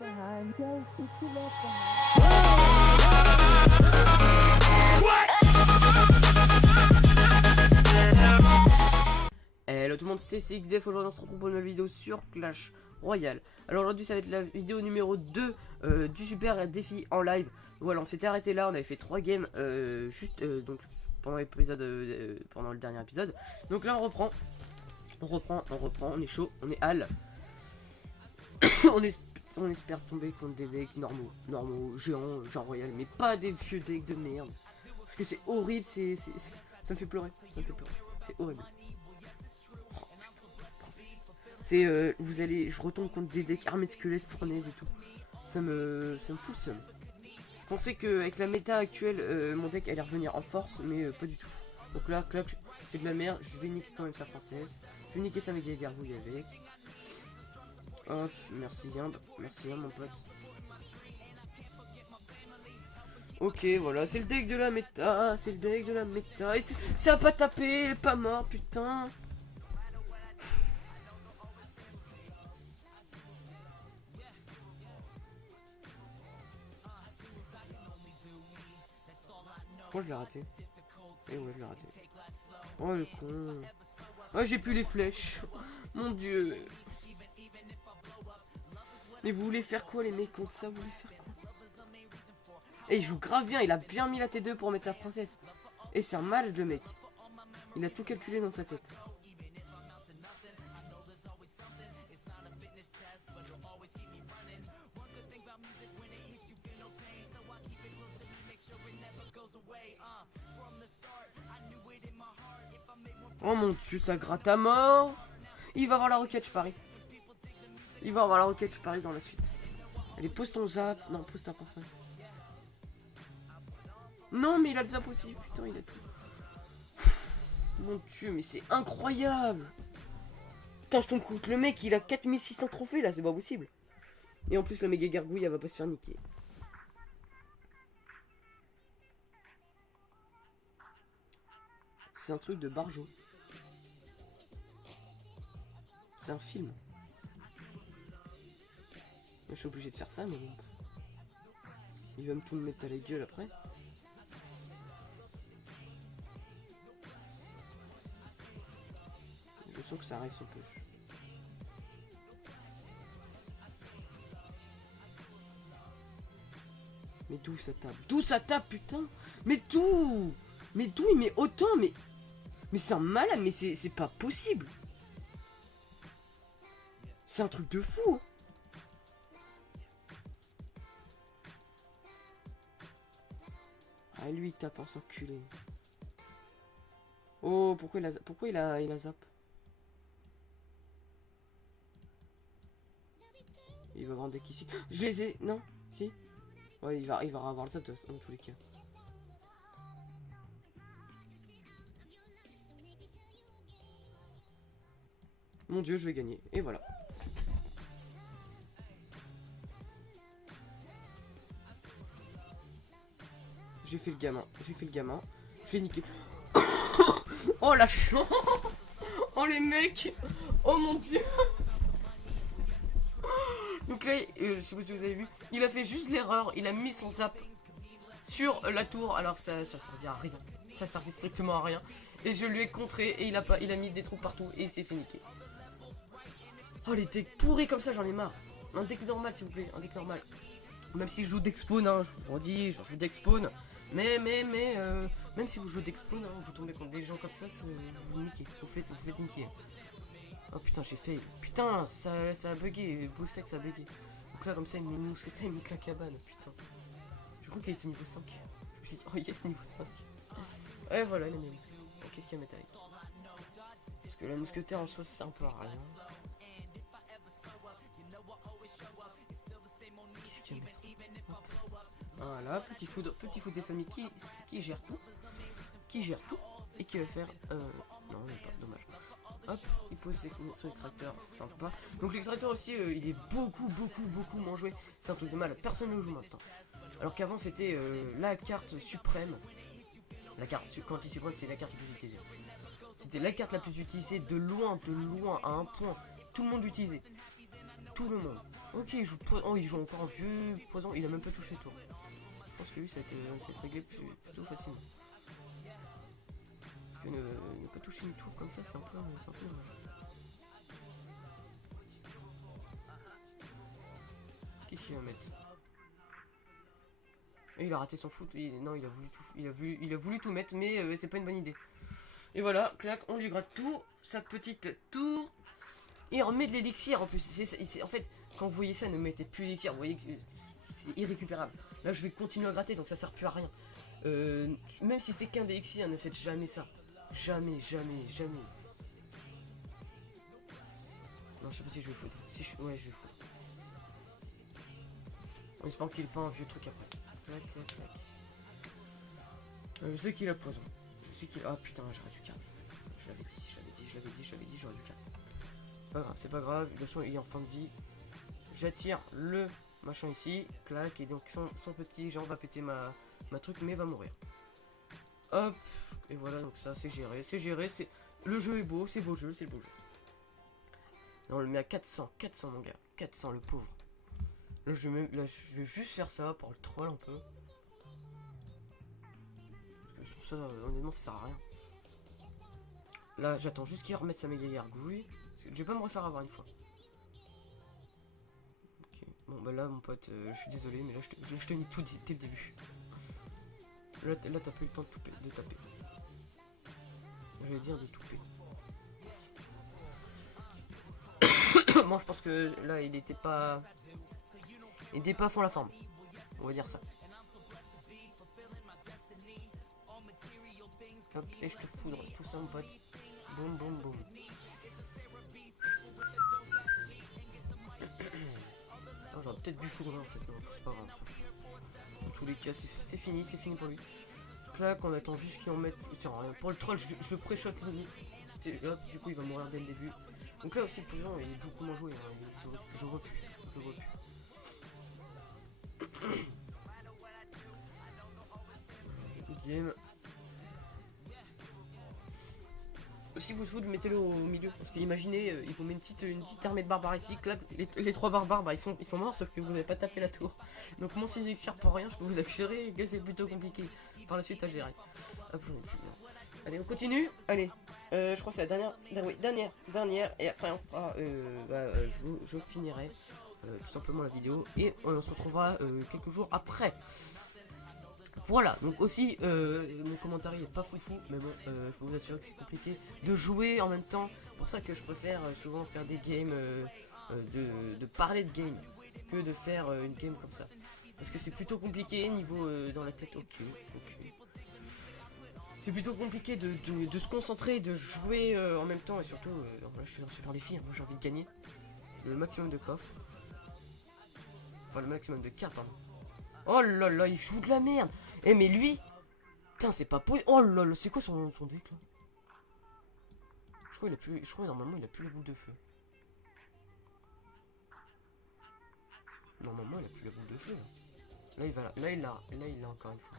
Hello tout le monde, c'est CXDF. Aujourd'hui on se retrouve pour une nouvelle vidéo sur Clash Royale. Alors aujourd'hui ça va être la vidéo numéro 2 du super défi en live. Voilà, on s'était arrêté là, on avait fait 3 games donc pendant l'épisode, pendant le dernier épisode. Donc là on reprend, on est chaud, on est hal. on espère tomber contre des decks normaux, géants, genre royal, mais pas des vieux decks de merde. Parce que c'est horrible, ça me fait pleurer, c'est horrible. C'est je retombe contre des decks armées de squelettes, fournaises et tout. Ça me fout le seum. Je pensais qu'avec la méta actuelle, mon deck allait revenir en force, mais pas du tout. Donc là, Clap fait de la merde, je vais niquer quand même sa princesse. Je vais niquer sa méga gargouille avec. Hop, merci Yamb, mon pote. Ok, voilà, c'est le deck de la méta, Et ça a pas tapé, il est pas mort, putain. Pourquoi je l'ai raté? Eh ouais, je l'ai raté. Oh le con. Oh, j'ai plus les flèches. Mon dieu. Mais vous voulez faire quoi les mecs contre ça? Vous voulez faire quoi? Et il joue grave bien, il a bien mis la T2 pour mettre sa princesse. Et c'est un malade le mec. Il a tout calculé dans sa tête. Oh mon dieu, ça gratte à mort. Il va avoir la roquette, je parie. Dans la suite. Allez, pose ton zap. Non, pose ta princesse. Non, mais il a le zap aussi. Putain, il a tout. Mon dieu, mais c'est incroyable. Putain, je tombe contre le mec, il a 4600 trophées là, c'est pas possible. Et en plus, la méga gargouille, elle va pas se faire niquer. C'est un truc de barjo. C'est un film. Je suis obligé de faire ça, mais bon. Il va me tout me mettre à la gueule après. Je sens que ça arrive son push. Mais d'où ça tape? D'où ça tape, putain? Mais d'où? Mais d'où il met autant? Mais c'est un malade, mais c'est pas possible. C'est un truc de fou. Ah, lui il tape en s'enculé. Oh, pourquoi il a zap? Il va vendre des ici. Je les ai. Non? Si? Ouais, il va avoir le zap dans tous les cas. Mon dieu, je vais gagner. Et voilà. J'ai fait le gamin. Je l'ai niqué. Oh la chance. Oh les mecs. Oh mon dieu. Donc là, je sais pas si vous avez vu, il a fait juste l'erreur. Il a mis son zap sur la tour alors que ça servait à rien. Ça servait strictement à rien. Et je lui ai contré et il a mis des trous partout et il s'est fait niquer. Oh les decks pourris comme ça, j'en ai marre. Un deck normal s'il vous plaît, un deck normal. Même si je joue deck spawn, hein, je vous redis, je joue deck spawn. Mais même si vous jouez deck spawn, hein, vous tombez contre des gens comme ça, vous niquez. Vous faites niquer. Oh putain, j'ai fait. Putain, ça a bugué. Boussec, ça a bugué. Donc là, comme ça, il met nous, il met la cabane. Putain. Je crois qu'il était niveau 5. Je me suis dit, oh yes, niveau 5. Et voilà, les mêmes. Qu'est-ce qu'il y a à mettre avec? Parce que la mousquetaire en soi, c'est un peu à rien. Qu'est-ce qu'il y a à mettre? Voilà, petit foot des familles qui gère tout. Et qui va faire. Non, pas dommage. Hop, il pose son extracteur, sympa. Donc l'extracteur aussi, il est beaucoup moins joué. C'est un truc de mal, personne ne le joue maintenant. Alors qu'avant c'était la carte suprême. La carte suprême, c'est la carte la plus utilisée. C'était la carte la plus utilisée de loin, à un point. Tout le monde l'utilisait. Tout le monde. Ok, il joue poison. Oh, il joue encore un vieux poison. Il a même pas touché tour. Je pense que lui, ça va être réglé plutôt facilement. Parce que ne pas toucher une tour comme ça, c'est un peu dommage. Qu'est-ce qu'il va mettre? Et il a raté son foot. Non, il a voulu tout mettre, mais c'est pas une bonne idée. Et voilà, clac, on lui gratte tout, sa petite tour. Et on met de l'élixir en plus. En fait, quand vous voyez ça, ne mettez plus d'élixir. Vous voyez que c'est irrécupérable. Là, je vais continuer à gratter, donc ça sert plus à rien. Même si c'est qu'un d'élixir, ne faites jamais ça. Jamais, jamais, jamais. Non, je sais pas si je vais foutre. Si ouais, je vais foutre. En espérant qu'il ait pas un vieux truc après. Clac, clac, clac. Je sais qu'il a poison. Je sais qu'il... Ah putain, j'aurais dû garder. Je l'avais dit, j'aurais dû garder. C'est pas grave, c'est pas grave. De toute façon, il est en fin de vie. J'attire le machin ici. Clac, et donc son petit genre va péter ma truc, mais va mourir. Hop. Et voilà, donc ça, c'est géré. C'est géré, c'est... Le jeu est beau, c'est beau jeu, c'est beau jeu. Là, on le met à 400. 400, mon gars. 400, le pauvre. Là, je vais juste faire ça pour le troll un peu. Ça, honnêtement, ça sert à rien. Là, j'attends juste qu'il remette sa méga gargouille. Parce que je vais pas me refaire avoir une fois. Ok. Bon, bah là, mon pote, je suis désolé, mais là, je te nie tout dès le début. Là, t'as pas eu le temps de taper. J'allais dire de touper. Bon, je pense que là, il était pas à fond la forme. On va dire ça. Hop, et je te poudre tout ça, mon pote. Boum, boum, boum. J'aurais peut-être dû foudrer en fait, non, c'est pas grave. Dans tous les cas, c'est fini pour lui. Clac, on attend juste qu'il en mette. Tiens, pour le troll, je pré-shot limite. Hop, du coup, il va mourir dès le début. Donc là aussi, le poison, il est beaucoup moins joué. Hein. Je repue. Game. Si vous fout, mettez-le au milieu. Parce que imaginez, il vous met une petite armée de barbares ici. Clac, les 3 barbares, bah, ils sont morts, sauf que vous n'avez pas tapé la tour. Donc mon 6 élixir pour rien, je peux vous accélérer. Et c'est plutôt compliqué par la suite à gérer. Hop, j'en ai plus. Allez, on continue. Allez, je crois que c'est la dernière. Oui, dernière. Et après, on fera. Je finirai tout simplement la vidéo. Et on se retrouvera quelques jours après. Voilà, donc aussi, mon commentaire il est pas foufou, mais bon, je peux vous assurer que c'est compliqué de jouer en même temps. C'est pour ça que je préfère souvent faire des games, de parler de game, que de faire une game comme ça. Parce que c'est plutôt compliqué niveau dans la tête, ok. C'est plutôt compliqué de se concentrer, de jouer en même temps, et surtout, là je suis dans super défi, hein, moi j'ai envie de gagner le maximum de coffres. Enfin, le maximum de cartes, pardon. Oh là là, il joue de la merde. Eh mais lui, putain c'est pas possible. Oh là là, c'est quoi son deck là? Je crois normalement il a plus la boule de feu. Normalement il a plus la boule de feu. Là il l'a encore une fois.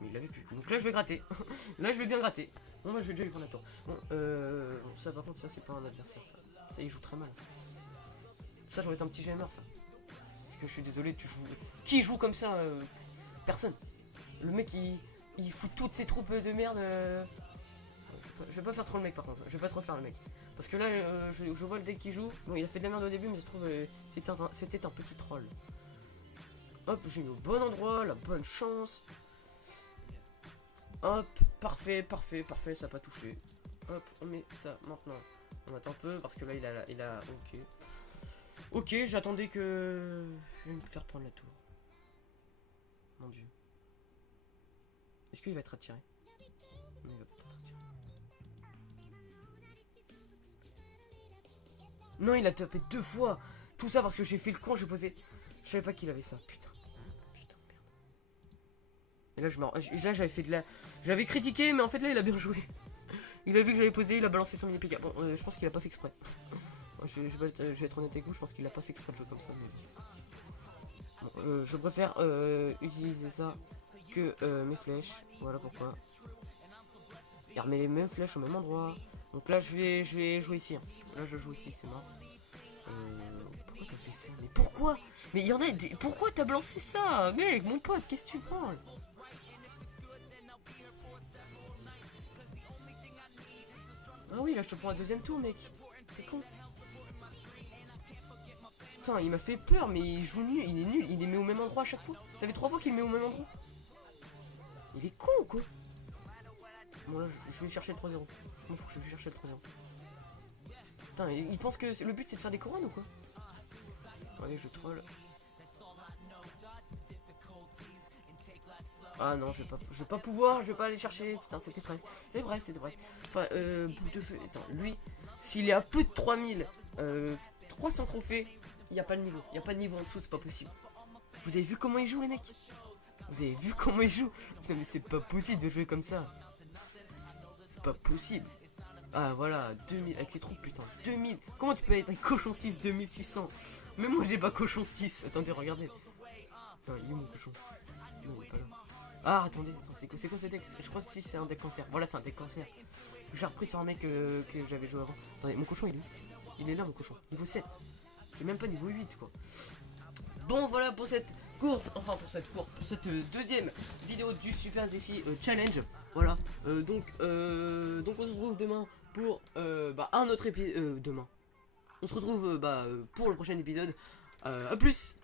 Mais il l'avait plus. Donc là je vais gratter. Là je vais bien gratter. Bon moi je vais déjà lui prendre la tour. Bon ça par contre ça c'est pas un adversaire ça. Ça il joue très mal. Ça j'aurais été un petit gamer ça. Parce que je suis désolé, tu joues. Qui joue comme ça personne. Le mec il fout toutes ses troupes de merde. Je vais pas faire trop le mec par contre. Je vais pas trop faire le mec. Parce que là je vois le deck qui joue. Bon il a fait de la merde au début mais je trouve c'était un petit troll. Hop, j'ai mis au bon endroit, la bonne chance. Hop, parfait, ça n'a pas touché. Hop, on met ça maintenant. On attend un peu parce que là il a ok. Ok, j'attendais que... Je vais me faire prendre la tour. Mon dieu. Est-ce qu'il va être attiré? Non, il va peut-être attirer. Non, il a tapé 2 fois. Tout ça parce que j'ai fait le con, j'ai posé... Je savais pas qu'il avait ça, putain. Putain, merde. Et là, là j'avais fait de la... J'avais critiqué, mais en fait là, il a bien joué. Il a vu que j'avais posé, il a balancé son mini PK. Bon, je pense qu'il a pas fait exprès. Je vais être honnête avec vous, je pense qu'il a pas fait exprès de jouer comme ça. Mais... Bon, je préfère utiliser ça que mes flèches. Voilà pourquoi. Il remet les mêmes flèches au même endroit. Donc là, je vais jouer ici. Hein. Là, je joue ici, c'est mort. Pourquoi t'as fait ça? Mais pourquoi? Mais il y en a des... Pourquoi t'as balancé ça? Mec, mon pote, qu'est-ce que tu parles? Ah oui, là je te prends un deuxième tour, mec. T'es con. Putain, il m'a fait peur, mais il joue nul, il est nul, il les met au même endroit à chaque fois. Ça fait 3 fois qu'il le met au même endroit. Il est con ou quoi? Bon là, je vais chercher le 3-0. Je m'en fous, je vais chercher le 3-0. Putain, il pense que le but c'est de faire des couronnes ou quoi? Ouais, je troll. Ah non, je vais pas pouvoir, je vais pas aller chercher. Putain, c'était vrai. C'est vrai, c'était vrai. Enfin, boule de feu. Attends, lui, s'il est à plus de 3000, 300 trophées, il n'y a pas de niveau. Il n'y a pas de niveau en dessous, c'est pas possible. Vous avez vu comment il joue, les mecs? Vous avez vu comment il joue? Non, mais c'est pas possible de jouer comme ça. C'est pas possible. Ah, voilà, 2000, avec ses troupes, putain. 2000. Comment tu peux être un cochon 6, 2600? Même moi, j'ai pas cochon 6. Attendez, regardez. Attends, il est où mon cochon? Non, il est pas là. Ah, attendez, c'est quoi ce deck? Je crois que si c'est un deck cancer. Voilà, c'est un deck cancer. J'ai repris sur un mec que j'avais joué avant. Attendez, mon cochon il est où? Il est là, mon cochon. Niveau 7. Il est même pas niveau 8, quoi. Bon, voilà pour cette courte, enfin pour cette deuxième vidéo du super défi challenge. Voilà. Donc on se retrouve demain pour un autre épisode. Demain. On se retrouve pour le prochain épisode. A plus.